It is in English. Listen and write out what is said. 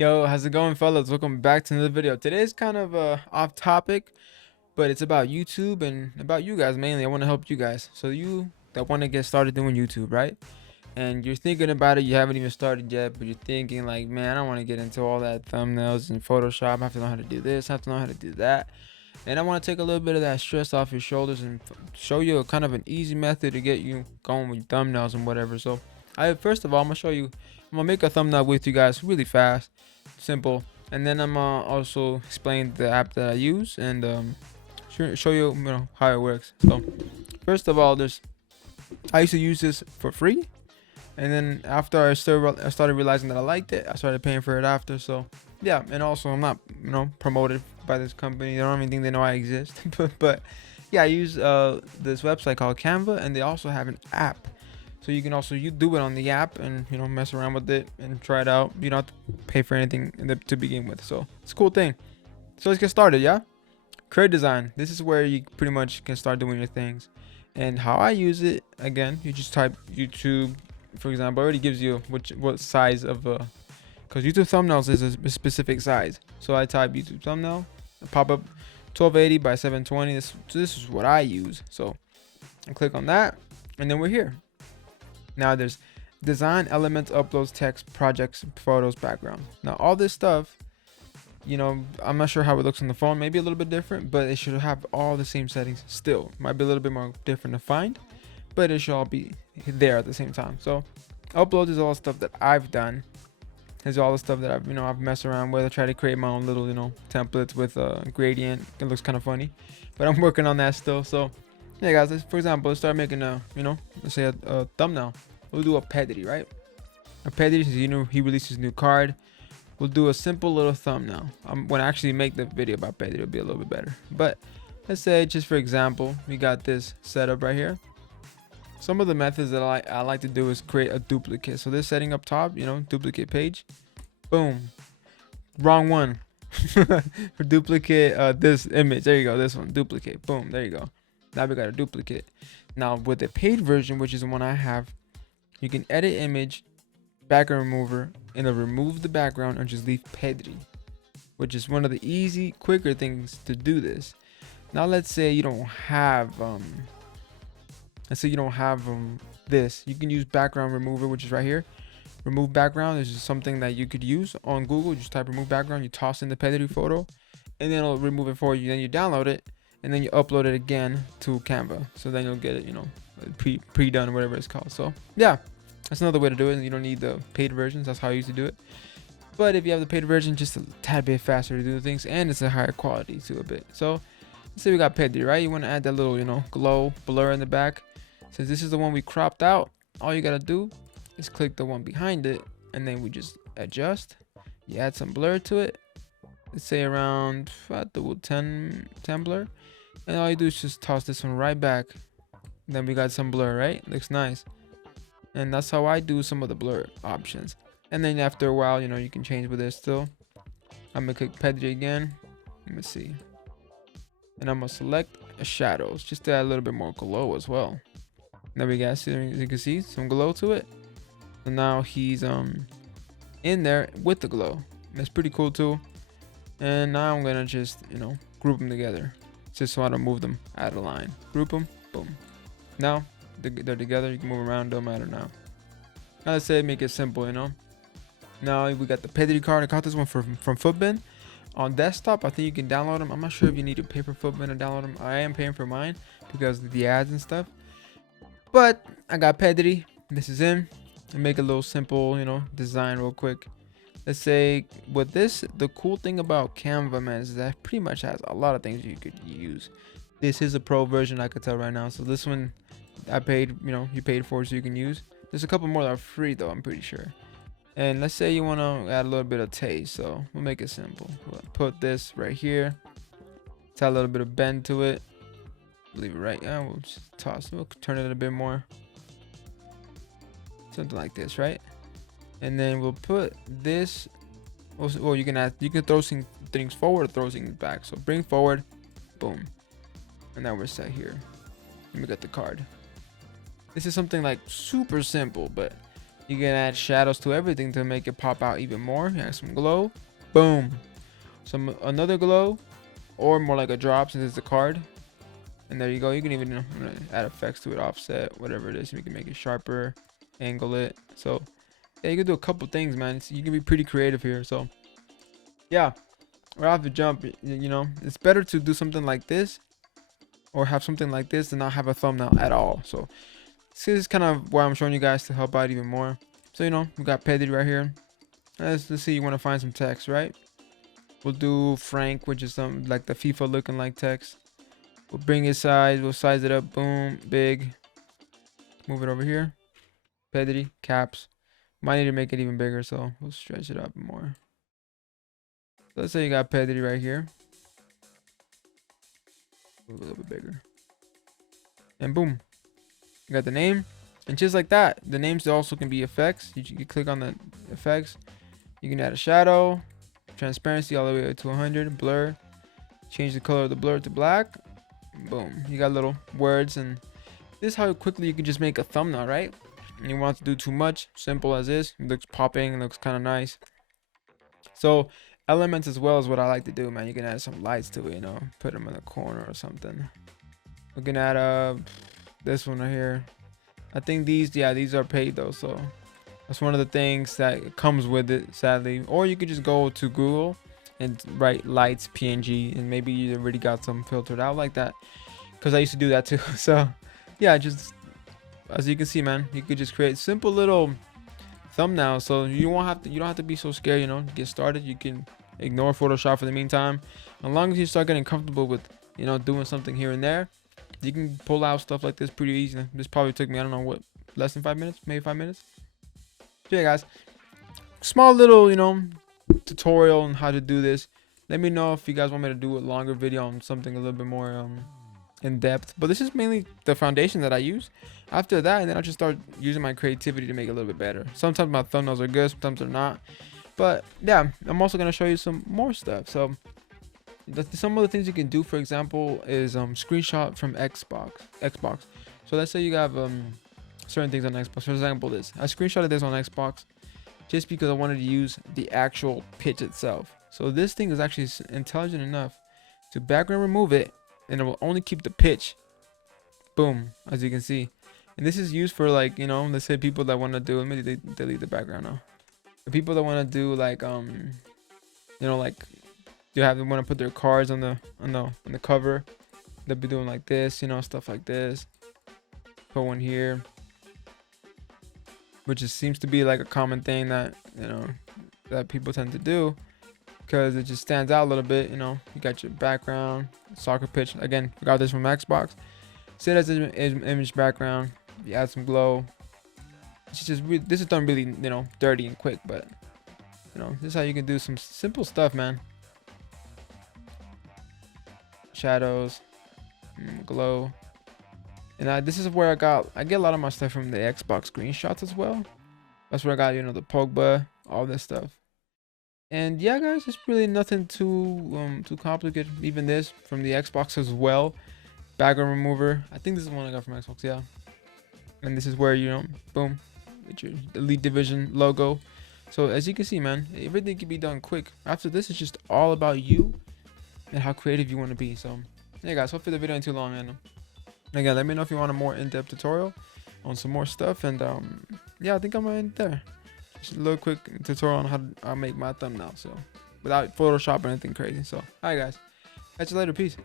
Yo, how's it going, fellas? Welcome back to another video. Today's kind of off topic, but it's about YouTube and about you guys mainly. I want to help you guys. So you that want to get started doing YouTube, right? And you're thinking about it, you haven't even started yet, but you're thinking like, man, I don't want to get into all that thumbnails and Photoshop. I have to know how to do this, I have to know how to do that. And I want to take a little bit of that stress off your shoulders and show you a kind of an easy method to get you going with thumbnails and whatever. So I first of all, I'm gonna make a thumbnail with you guys really fast, simple, and then I'm gonna also explain the app that I use and show you, how it works. So first of all, I used to use this for free, and then after I started realizing that I liked it, I started paying for it after. So yeah, and also I'm not promoted by this company. They don't even think they know I exist. but yeah, I use this website called Canva, and they also have an app. So you can also you do it on the app and mess around with it and try it out. You don't have to pay for anything to begin with. So it's a cool thing. So let's get started, yeah? Create design. This is where you pretty much can start doing your things. And how I use it, again, you just type YouTube, for example. It already gives you what size of because YouTube thumbnails is a specific size. So I type YouTube thumbnail, pop up 1280 by 720. This is what I use. So I click on that, and then we're here. Now there's design, elements, uploads, text, projects, photos, background. Now all this stuff, I'm not sure how it looks on the phone. Maybe a little bit different, but it should have all the same settings still. Might be a little bit more different to find, but it should all be there at the same time. So uploads is all the stuff that I've done. Is all the stuff that I've messed around with. I try to create my own little templates with a gradient. It looks kind of funny, but I'm working on that still. So yeah, guys, for example, let's start making let's say a thumbnail. We'll do a Pedri, right? A Pedri, he released his new card. We'll do a simple little thumbnail. When I actually make the video about Pedri, it'll be a little bit better. But let's say, just for example, we got this setup right here. Some of the methods that I like to do is create a duplicate. So this setting up top, duplicate page. Boom. Wrong one. For duplicate this image. There you go. This one. Duplicate. Boom. There you go. Now we got a duplicate. Now with the paid version, which is the one I have, you can edit image, background remover, and remove the background or just leave Pedri, which is one of the easy, quicker things to do this. Now let's say you don't have this. You can use background remover, which is right here. Remove background is just something that you could use on Google. You just type remove background, you toss in the Pedri photo, and then it'll remove it for you. Then you download it, and then you upload it again to Canva. So then you'll get it, pre-done, whatever it's called. So yeah, that's another way to do it. You don't need the paid versions. That's how I used to do it. But if you have the paid version, just a tad bit faster to do things, and it's a higher quality too a bit. So let's say we got Pedri, right? You want to add that little glow blur in the back. Since this is the one we cropped out, all you gotta do is click the one behind it, and then we just adjust. You add some blur to it. Let's say around 10 blur, and all you do is just toss this one right back. Then we got some blur, right? Looks nice. And that's how I do some of the blur options. And then after a while, you can change with it still. I'm gonna click Pedri again. Let me see. And I'm gonna select shadows just to add a little bit more glow as well. There we go. So you can see some glow to it. So now he's in there with the glow. That's pretty cool too. And now I'm gonna just group them together, just so I don't move them out of line. Group them. Boom. Now they're together. You can move around, don't matter now. Now let's say make it simple, Now we got the Pedri card. I got this one from Footbin. On desktop, I think you can download them. I'm not sure if you need to pay for Footbin to download them. I am paying for mine because of the ads and stuff. But I got Pedri. This is him. And make a little simple, design real quick. Let's say with this, the cool thing about Canva, man, is that it pretty much has a lot of things you could use. This is a pro version, I could tell right now. So this one I paid, you paid for, so you can use. There's a couple more that are free though, I'm pretty sure. And let's say you want to add a little bit of taste, so we'll make it simple. We'll put this right here. Let's add a little bit of bend to it. Leave it right. Yeah, we'll just toss. We'll turn it a bit more. Something like this, right? And then we'll put this. Well, you can throw things forward or throw things back. So bring forward, boom, and now we're set here. Let me get the card. This is something like super simple, but You can add shadows to everything to make it pop out even more. Add some glow. Boom. Some another glow, or more like a drop since it's a card. And there you go. You can even add effects to it, offset, whatever it is. You can make it sharper, angle it. So yeah, you can do a couple things, man. You can be pretty creative here. So yeah, right off the jump, you know, it's better to do something like this or have something like this than not have a thumbnail at all. So this is kind of why I'm showing you guys to help out even more. So, you know, we got Pedri right here. Let's see, you want to find some text, right? We'll do Frank, which is some like the FIFA looking like text. We'll bring his size, we'll size it up, boom, big. Move it over here. Pedri, caps. Might need to make it even bigger, so we'll stretch it up more. So let's say you got Pedri right here. Move it a little bit bigger. And boom. You got the name. And just like that, the names also can be effects. You click on the effects. You can add a shadow, transparency all the way to 100, blur. Change the color of the blur to black. Boom. You got little words, and this is how quickly you can just make a thumbnail, right? And you want to do too much, simple as this. It looks popping, it looks kind of nice. So elements as well is what I like to do, man. You can add some lights to it, you know, put them in the corner or something. We can add this one right here. I think these are paid though, so that's one of the things that comes with it, sadly. Or you could just go to Google and write lights PNG, and maybe you already got some filtered out like that, because I used to do that too. So yeah, just as you can see, man, you could just create simple little thumbnails, so you don't have to be so scared, you know. Get started. You can ignore Photoshop for the meantime. As long as you start getting comfortable with, you know, doing something here and there, you can pull out stuff like this pretty easy. This probably took me, I don't know what, less than 5 minutes, maybe 5 minutes. So yeah, guys, small little, you know, tutorial on how to do this. Let me know if you guys want me to do a longer video on something a little bit more in depth. But this is mainly the foundation that I use. After that, and then I'll just start using my creativity to make it a little bit better. Sometimes my thumbnails are good, sometimes they're not. But yeah, I'm also gonna show you some more stuff. So some of the things you can do, for example, is screenshot from Xbox. So let's say you have certain things on Xbox. For example, this I screenshotted this on Xbox just because I wanted to use the actual pitch itself. So this thing is actually intelligent enough to background remove it, and it will only keep the pitch. Boom, as you can see. And this is used for, like, you know, let's say people that want to do, let me delete the background now. The people that want to do like you know, like they want to put their cards on the cover. They'll be doing like this, you know, stuff like this. Put one here, which seems to be like a common thing that, you know, that people tend to do, because it just stands out a little bit. You know, you got your background, soccer pitch. Again, we got this from Xbox. Set as an image background. You add some glow. It's just this is done really, you know, dirty and quick, but you know, this is how you can do some simple stuff, man. Shadows, glow. And this is where I get a lot of my stuff from the Xbox screenshots as well. That's where I got, you know, the Pogba, all this stuff. And yeah, guys, it's really nothing too complicated. Even this from the Xbox as well. Background remover. I think this is one I got from Xbox, yeah. And this is where, you know, boom, with your Elite Division logo. So as you can see, man, everything can be done quick. After this, it's just all about you and how creative you want to be. So yeah, guys, hopefully the video ain't too long, man. Again, let me know if you want a more in-depth tutorial on some more stuff. And yeah, I think I'm gonna end there. Just a little quick tutorial on how I make my thumbnail, so without Photoshop or anything crazy. So all right, guys, catch you later. Peace.